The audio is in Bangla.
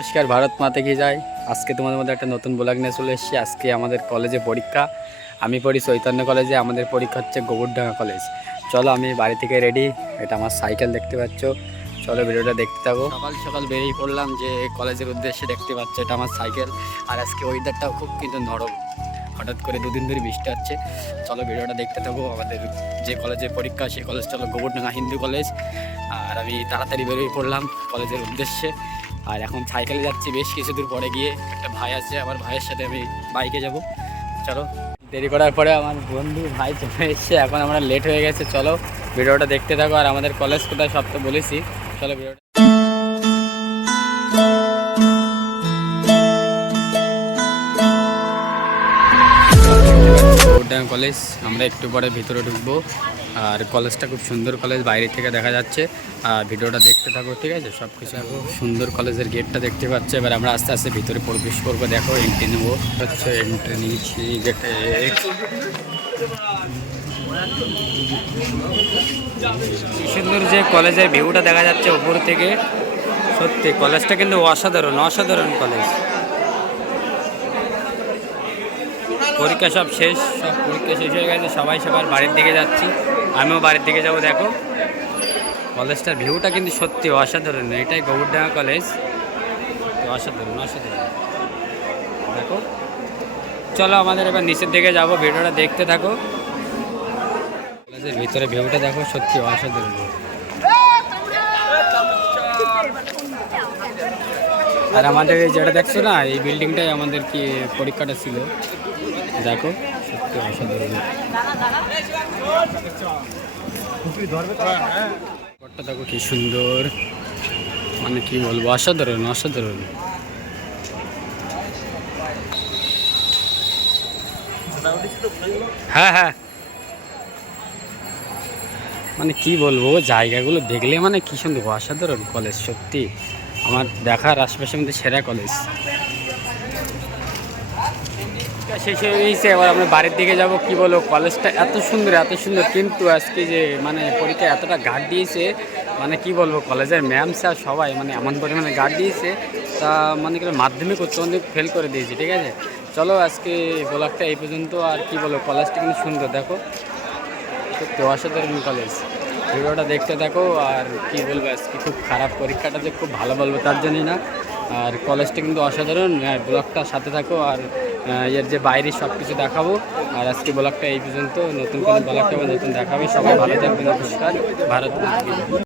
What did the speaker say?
নমস্কার, ভারত মাতে কি যায় আজকে তোমাদের মধ্যে একটা নতুন ব্লগ নিয়ে চলে এসেছি। আজকে আমাদের কলেজে পরীক্ষা। আমি পড়ি চৈতন্য কলেজে আমাদের পরীক্ষা হচ্ছে গোবরডাঙ্গা কলেজ চলো, আমি বাড়ি থেকে রেডি এটা আমার সাইকেল দেখতে পাচ্ছ। চলো, ভিডিওটা দেখতে থাকো। সকাল সকাল বেরিয়ে পড়লাম যে কলেজের উদ্দেশ্যে দেখতে পাচ্ছ, এটা আমার সাইকেল আর আজকে ওয়েদারটাও খুব কিন্তু নরম। হঠাৎ করে দুদিন ধরে বৃষ্টি হচ্ছে। চলো, ভিডিওটা দেখতে থাকো। আমাদের যে কলেজে পরীক্ষা, সেই কলেজ চলো গোবরডাঙ্গা হিন্দু কলেজ আর আমি তাড়াতাড়ি বেরিয়ে পড়লাম কলেজের উদ্দেশ্যে। আর এখন সাইকেলে যাচ্ছি বেশ কিছু দূর পরে গিয়ে একটা ভাই আছে, আমার ভাইয়ের সাথে আমি বাইকে যাব। চলো, দেরি করার পরে আমার বন্ধু ভাই চলে এসছে, এখন আমরা লেট হয়ে গেছে, চলো ভিডিওটা দেখতে থাকো। আর আমাদের কলেজ কোথায় সব তো বলেছি, চলো ভিডিওটা কলেজ আমরা একটু পরে ভিতরে ঢুকবো। আর কলেজটা খুব সুন্দর কলেজ, বাইরে থেকে দেখা যাচ্ছে। আর ভিডিওটা দেখতে থাকো, ঠিক আছে? সব কিছু সুন্দর কলেজের গেটটা দেখতে পাচ্ছ। এবার আমরা আস্তে আস্তে ভিতরে প্রবেশ করব। দেখো এন্ট্রি নেব। হচ্ছে এন্ট্রি নিয়েছি গেটে। সুন্দর যে কলেজের ভিউটা দেখা যাচ্ছে উপর থেকে। সত্যি, কলেজটা কিন্তু অসাধারণ অসাধারণ কলেজ। পরীক্ষা সব শেষ, সব পরীক্ষা শেষ হয়ে গেছে, সবাই সবার বাড়ির দিকে যাচ্ছি। আমিও বাড়ির দিকে যাব, দেখো। কলেজটার ভিউটা কিন্তু সত্যি অসাধারণ, এটাই গৌরডাঙ্গা কলেজ। অসাধারণ অসাধারণ। দেখো। চলো আমাদের এবার নিচের দিকে যাব, ভিডিওটা দেখতে থাকো। কলেজের ভিতরে ভিউটা দেখো, সত্যি অসাধারণ। আর আমাদের এই যেটা দেখছ না, এই বিল্ডিংটাই আমাদের কি পরীক্ষাটা ছিল? দেখো, সত্যি অসাধারণ। ঘরটা দেখো কি সুন্দর। মানে কি বলব, অসাধারণ অসাধারণ। হ্যাঁ হ্যাঁ। মানে কি বলব, জায়গাগুলো দেখলে মানে কি সুন্দর, অসাধারণ কলেজ সত্যি। আমার দেখার আশেপাশের মধ্যে সেরা কলেজ শেষ হয়ে গেছে, এবার আমরা বাড়ির দিকে যাব। কি বলো কলেজটা এত সুন্দর এত সুন্দর, কিন্তু আজকে যে মানে পরীক্ষা এতটা গার্ড দিয়েছে মানে কি বলব কলেজের ম্যাম স্যার সবাই মানে এমন পরিমাণে গার্ড দিয়েছে, তা মানে কি মাধ্যমিক, উচ্চ মাধ্যমিক ফেল করে দিয়েছে, ঠিক আছে? চলো আজকে ব্লগটা এই পর্যন্ত, আর কি বলো কলেজটা কিন্তু সুন্দর, দেখো। সত্যি অসাধারণ কলেজ ভিডিওটা দেখতে থাকো আর কি বলব, আজকে খুব খারাপ পরীক্ষাটা যে খুব ভালো বলব তার জন্যই না। আর কলেজটা কিন্তু অসাধারণ আর ব্লগটার সাথে থাকো আর এর যে বাইরে সব কিছু দেখাবো। আর আজকে ব্লগটা এই পর্যন্ত, নতুন কোনো ব্লগটা নতুন দেখাবে। সবাই ভালো থাকবে নমস্কার, ভারত।